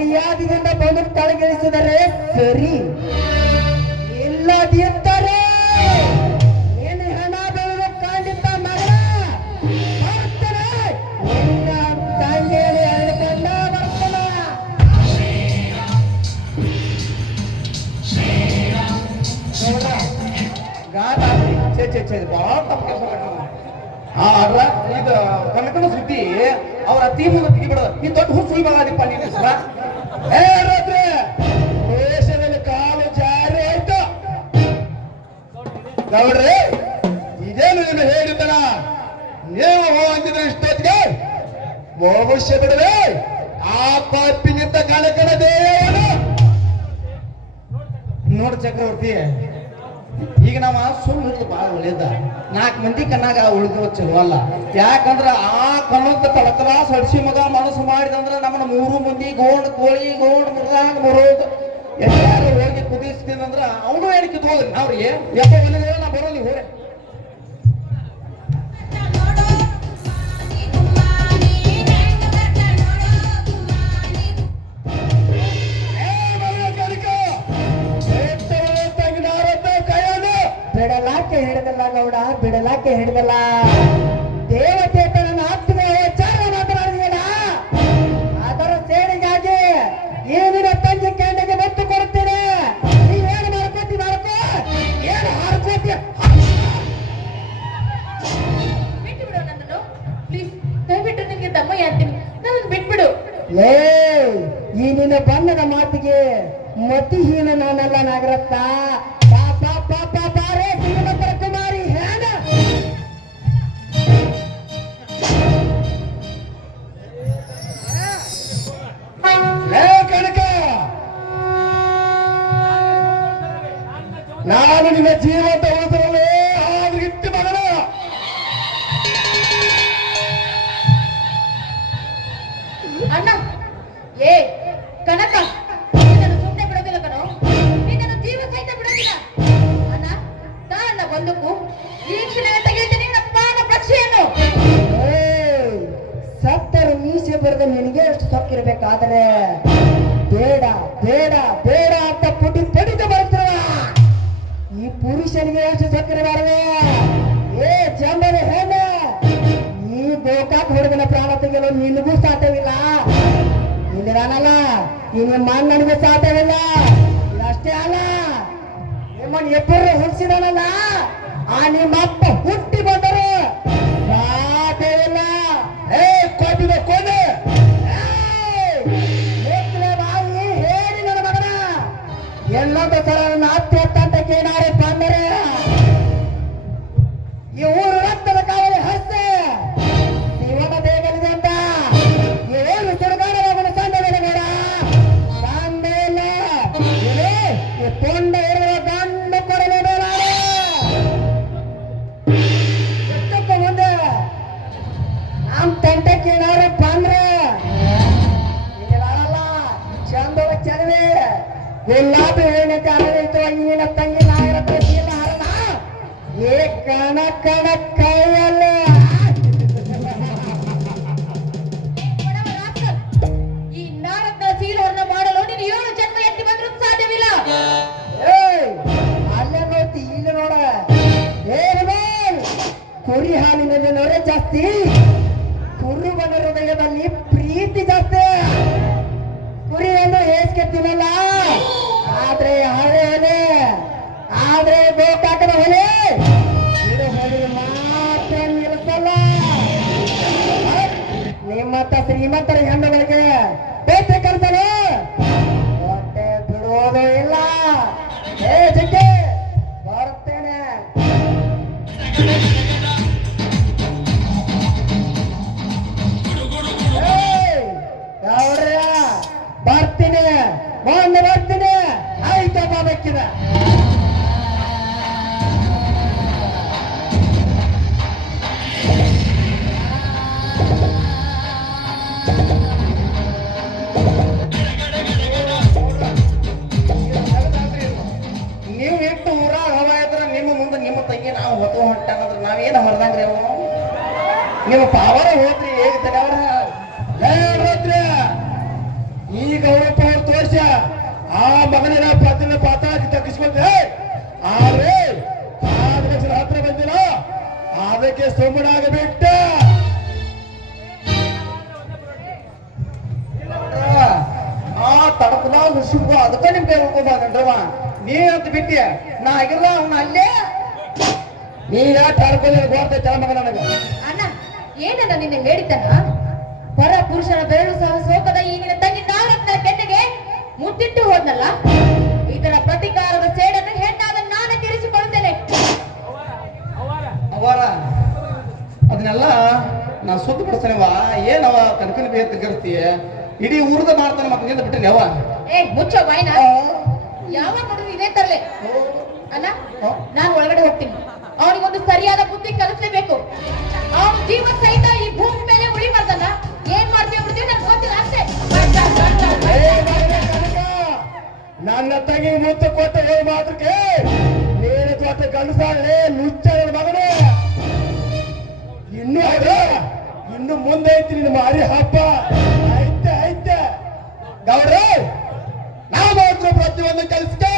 ಮರ್ಯಾದೆಯಿಂದ ಬಂದು ತಳಗಿಳಿಸಿದರೆ ಸರಿ. ಇಲ್ಲದಿದ್ದರೆ ಏನು ಹಣ ಬೆಳೆದು ಛೇ ಛೇ ಛೇ ಭಾಳ ತಪ್ಪು. ಆ ಅಲ್ಲ ಇದು ಕನಕನ ಸುದ್ದಿ ಅವ್ರ ಅತ್ತಿ ಮುಂದೆ ತೆಗಿಬಿಡ ನೀ ದೊಡ್ಡ ಹುಚ್ಚು ಸುಳ್ಬಾದಿಪ್ಪ ನೀನು ಹೆಸರ ಏ ರಾತ್ರಿ ದೇಶದಲ್ಲಿ ಕಾಲು ಜಾರಿ ಆಯ್ತು. ಗೌಡ್ರಿ ಇದೇನು ನೀನು ಹೇಳಿದ್ದನ ನೀವು ಅಂತಿದ್ರೆ ಇಷ್ಟೊತ್ತಿಗೆ ಭವಿಷ್ಯ ಬಿಡದೆ ಆ ಪಾಪಿನಿಂದ ಕನಕನ ದೇವನು ನೋಡ್ ಚಕ್ರವರ್ತಿ. ಈಗ ನಾವ ಸುಳ್ಳು ಭಾಳ ಒಳ್ಳೇದ. ನಾಲ್ಕು ಮಂದಿ ಕಣ್ಣಾಗ ಉಳಿದು ಚಲೋ ಅಲ್ಲ. ಯಾಕಂದ್ರ ಆ ಕಣ್ಣಂತ ತಳಕಲ ಸಡಿಸಿ ಮಗ ಮನಸ್ಸು ಮಾಡಿದಂದ್ರ ನಮ್ಮನ್ನ ಮೂರು ಮಂದಿ ಗೋಂಡ್, ಕೋಳಿ ಗೋಂಡ್ ಮುರ್ದಾಂಗ್ ಮುರೋದು ಎಲ್ಲಾರು ಹೋಗಿ ಕುದಿಸ್ತೀನಂದ್ರ ಅವನು ಹೇಳಿಕೆ ಹೋದ್ರಿ ಅವ್ರಿಗೆ ಎಪ್ಪ ಬಂದಿದ್ರೆ ನಾ ಬರೋಲ್ಲ ಹೋರೆ ಬಿಡಲಾಕೆ ಹಿಡಿದಲ್ಲ ದೇವತೆ ತನ್ನ ಆತ್ಮ ವಿಚಾರ ಮಾತನಾಡಿದೀಡ ಅದರ ಸೇಡಿಗಾಗಿ ಈ ನಿನ್ನ ತಂಗಿ ಕೆಂಡಿಗೆ ಒತ್ತು ಕೊಡುತ್ತೇನೆ. ಏನು ಮಾಡ್ಕೋತಿ ಮಾಡ್ಕೋ. ಏನು ಹಾರ್ಕೋತಿ? ಬಿಟ್ಟು ಬಿಡು ನನ್ನನ್ನು. ಪ್ಲೀಸ್ ದಯವಿಟ್ಟು ನಿನಗೆ ದಮ್ಮ ಅಂತೀನಿ ನನ್ನನ್ನು ಬಿಟ್ಬಿಡು. ಲೇ ಈ ನಿನ್ನ ಬಣ್ಣದ ಮಾತಿಗೆ ಮತಿಹೀನ ನಾನಲ್ಲ ನಾಗರತ್ತ ಪಾಪ ಪಾಪ ನಾನು ನಿನ್ನ ಜೀವಂತ ಉಳಿದ್ರಲ್ಲೇ ಆದ್ರೆ ಇಟ್ಟು ಮಗನ. ಅಣ್ಣ ಏ ಕನಕ ನಿನ್ನನ್ನು ಸುಮ್ಮನೆ ಬಿಡೋದಿಲ್ಲ ಕಣೋ. ನಿನ್ನನ್ನು ಜೀವ ಸಹಿತ ಬಿಡೋದಿಲ್ಲ. ಅಣ್ಣ ತಾ ಅಣ್ಣ ಬಂದಕ್ಕೂ ಈ ಕ್ಷಣ ತೆಗೆಯುತ್ತೇನೆ ನಿನ್ನ ಪಾದ ಪಕ್ಷಿಯನ್ನು. ಸತ್ತರು ಮೀಸೆ ಬರೆದ ನಿನಗೆ ಎಷ್ಟು ಸೊಕ್ಕಿರ್ಬೇಕಾದ್ರೆ ಬೇಡ ಬೇಡ ಬೇಡ ಅಂತ ಪುರುಷನಿಗೆ ಎಷ್ಟು ಸೊಕ್ಕಿರಬಾರದೆ ಏ ಜಂಬನ ಹೆಣ್ಣ ಈ ಗೋಕಾಕ್ ಹುಡುಗನ ಪ್ರಾಣ ತೆಗೆಯಲು ನಿನಗೂ ಸಾಧ್ಯವಿಲ್ಲ. ನಿನಗಾನಲ್ಲ ನಿನ್ನ ಮಣ್ಣನಿಗೂ ಸಾಧ್ಯವಿಲ್ಲ. ಇದಷ್ಟೇ ಅಲ್ಲ. ನಿಮ್ಮನ್ನ ಇಬ್ಬರು ಹುಡ್ಸಿದಾನಲ್ಲ ಆ ನಿಮ್ಮ ಅಪ್ಪ ಹುಟ್ಟಿ ಬಂದರು. ಸಾಧ್ಯವಿಲ್ಲ. ಏ ಕೋಪಿದ ಹೇಳಿ ಮಗನ. ಎಲ್ಲೊಂದು ಸಲ ನನ್ನ ಅತ್ತೆ ಏ ಕಣ ಕಣ ಕೈಯಲ್ಲ ಜಾಸ್ತಿ. ಕುರುಬನ ಹೃದಯದಲ್ಲಿ ಪ್ರೀತಿ ಜಾಸ್ತಿ. ಕುರಿಯನ್ನು ಹೇಸ್ಗೆ ತಿನ್ನಲ್ಲ. ಆದ್ರೆ ಹಳೆ ಹೊಲೆ ಆದ್ರೆ ಗೋಕಾಕದ ಹೊಲೆ ಮಾತ್ರ ನಿಲ್ಲಿಸಲ್ಲ. ನಿಮ್ಮತ್ತ ಶ್ರೀಮಂತರ ಹೆಣ್ಣುಗಳಿಗೆ ಕಿದ ಆಯ್ತ ಬಾಬಕ್ಕಿದ ನೀವು ಇಟ್ಟು ಊರಾಗ ಇದ್ರ ನಿಮ್ಮ ಮುಂದೆ ನಿಮ್ಮ ತಂಗಿ ನಾವು ಹೊತ್ತು ಹೊಂಟಾನಂದ್ರೆ ನಾವೇನು ಹೊರದಂಗ್ರಿ ಅವ? ನಿಮ್ಮ ಪಾವರ ಹೋತ್ರಿ ಹೇಗಿದ್ದಾನೆ ಅವ್ರ ಈಗ ಅವ್ರ ಆ ಮಗನ ಪಾತ್ರ ಪಾತಾಳಕ್ಕೆ ತಗ್ಗಿಸ್ಕೊಂಡೆ ಆದ್ರೆ ಆದ್ರೆ ಹತ್ರ ಬಂದಿಲ್ಲ. ಅದಕ್ಕೆ ಆಗಬಿಟ್ಟ. ಆ ತಡಕದ ಉಸುಕು ಅದಕ್ಕೆ ನಿಮ್ ಕೈ ಉಳ್ಕೋಬಾರ್ದವ ನೀ ಅಂತ ಬಿಟ್ಟಿ. ನಾ ಆಗಿಲ್ಲ, ಅವನ ಅಲ್ಲೇ. ನೀ ಯಾಕೆ ಗೊತ್ತೈತೆ ಮಗ ಅಣ್ಣ ಏನನ್ನ ನಿನ್ನೆ ಹೇಳಿದ್ದನ ಪರ ಪುರುಷನ ಬೆರಳು ಸಹ ಸೋಕದ ಈ ನಿನ್ನ ತಂಗಿ ನಾಗರತ್ನ ಕೆನ್ನೆಗೆ ಮುತ್ತಿಟ್ಟು ಹೋದ್ನಲ್ಲ? ಇದರ ಪ್ರತಿಕಾರದ ಸೇಡನ್ನು ಹೆಣ್ಣಾದ ನಾನೇ ತೀರಿಸಿಕೊಳ್ತೇನೆ ಅವರ ಅದನ್ನೆಲ್ಲ ನಾ ಸುದ್ದಿ ಪಡಿಸ್ತೇನವ ಏನವ ಕನಕನ ಬೇತ್ ಗರ್ತಿಯ ಇಡೀ ಊರದ ಮಾಡ್ತಾನೆ ಮತ್ತೆ ನಿಂದ ಬಿಟ್ಟಿನಿ ಅವ ಏ ಮುಚ್ಚ ಬಾಯ್ನ ಯಾವ ನೋಡಿದ್ರು ಇದೇ ತರಲೆ? ಅಲ್ಲ ನಾನು ಒಳಗಡೆ ಹೋಗ್ತೀನಿ. ಅವನಿಗೊಂದು ಸರಿಯಾದ ಬುದ್ಧಿ ಕಲಿಸ್ಲೇಬೇಕು. ಅವನ ಜೀವ ಸಹಿತ ಈ ಭೂಮಿ ಮೇಲೆ ಉಳಿಬಾರ್ದಲ್ಲ? ಏನ್ ಮಾಡ್ತೀವಿ ಬಿಡ್ತೀವಿ ನನ್ಗೆ ಗೊತ್ತಿಲ್ಲ ಅಷ್ಟೇ. ನನ್ನ ತಂಗಿ ಮುತ್ತು ಕೊಟ್ಟ ಹೇಳಿ ಮಾತ್ರಕ್ಕೆ ನೀನು ಕೊಟ್ಟ ಗಂಡಸಾಳೆ ನುಚ್ಚ ಮಗನು. ಇನ್ನು ಇನ್ನು ಮುಂದೆ ಐತಿ ನಿನ್ನ ಮಾರಿ ಹಬ್ಬ. ಐತೆ ಐತೆ. ಗೌಡ್ರ, ನಾವು ಮಾತ್ರ ಪ್ರತಿಯೊಂದು ಕೆಲಸಕ್ಕೆ.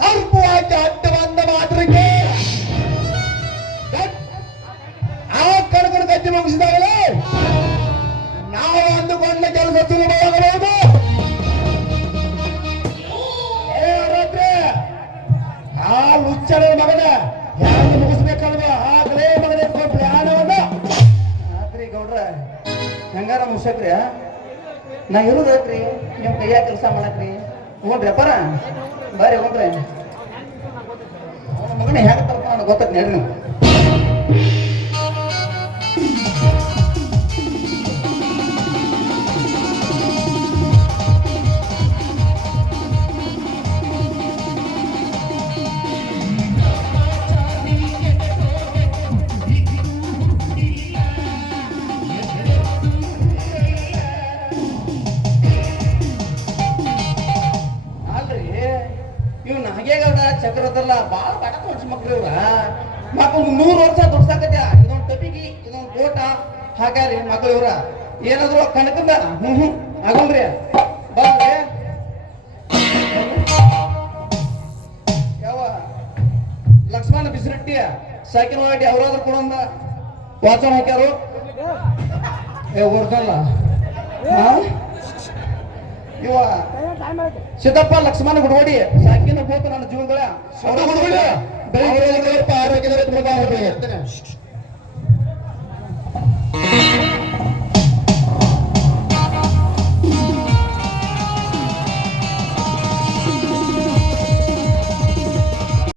ಸರ್ಪವಾಗಿ ಅಡ್ಡ ಬಂದ ಮಾತ್ರಕ್ಕೆ ಆ ಕಣಕನ ಗದ್ದೆ ಮುಗಿಸಿದಾಗಲೇ, ನಾವು ಅಂದುಕೊಂಡ ಕೆಲಸ ಸುಲಭವಾಗಬಹುದು ಯಾರು ಮುಗಿಸ್ಬೇಕಲ್ವ? ಆಗಲೇ ಮಗನ ಪ್ರಾಣವನ್ನ ಆತ್ರಿ ಗೌಡ್ರ, ಹಂಗಾರ ಮುಗ್ಸಕ್ರಿ ನಾ ಇರುದೈತ್ರಿ ನಿಮ್ ಕೈಯಾಗ ಕೆಲಸ ಮಾಡಕ್ರಿ. ಹ್ಞೂನ್ರಿ ಅಪ್ಪಾರ. ಬಾರಿ ಹೋಗ್ರಿ. ಅವನ ಮಗನ ಹೆಂಗ ತರ್ಕೊಂಡು ಗೊತ್ತೈತಿ ಹೇಳ್ರಿ ನೀವು ನಾಗೇಗೌಡ ಚಕ್ರದಲ್ಲ ಬಾಳ ಬಡ ಮನುಷ್ಯ ಮಕ್ಳು ಇವ್ರ. ಮಕ್ಕಳು ನೂರು ವರ್ಷ ದುಡ್ಸಾಕತ್ಯ. ಇದೊಂದು ಟಪಿಗಿ, ಇದೊಂದು ಕೋಟ ಹಾಕ್ಯಾರಿ ಮಕ್ಳು ಇವ್ರ, ಏನಾದ್ರು ಕನಕಂದ ಹ್ಮ್ ಹ್ಮ್. ಆಗಲ್ರಿ ಬಾ ಯಾವ? ಲಕ್ಷ್ಮಣ ಬಿಸಿರಟ್ಟಿ, ಸೈಕಲ್ ಹೊರಟಿ ಕೂಡ ಕೊಡಂದ ವಾಚನ ಹಾಕ್ಯಾರು? ಏ ಓಡ್ದಲ್ಲ ಹಾ ಇವ ಸಿದ್ದಪ್ಪ ಲಕ್ಷ್ಮಣ ಗುಡಗೋಡಿ ಸಾಕಿನ ಭೂತ ನನ್ನ ಜೀವನಗಳ ಆರೋಗ್ಯದಲ್ಲಿ ತುಂಬ